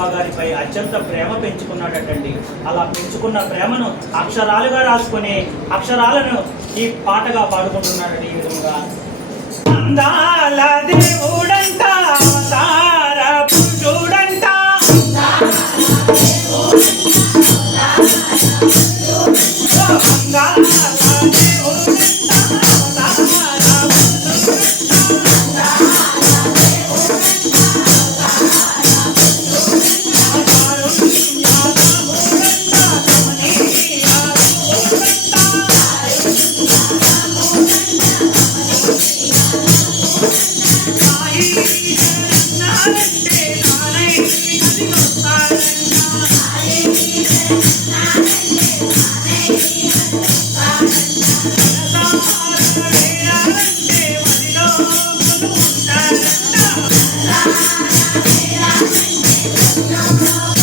అక్కగారిపై అత్యంత ప్రేమ పెంచుకున్నాడటండి. అలా పెంచుకున్న ప్రేమను అక్షరాలుగా రాసుకుని అక్షరాలను ఈ పాటగా పాడుకుంటున్నాడండి. ఈ విధంగా అందాల దేవుడంట అవతార పురుషుడంట No.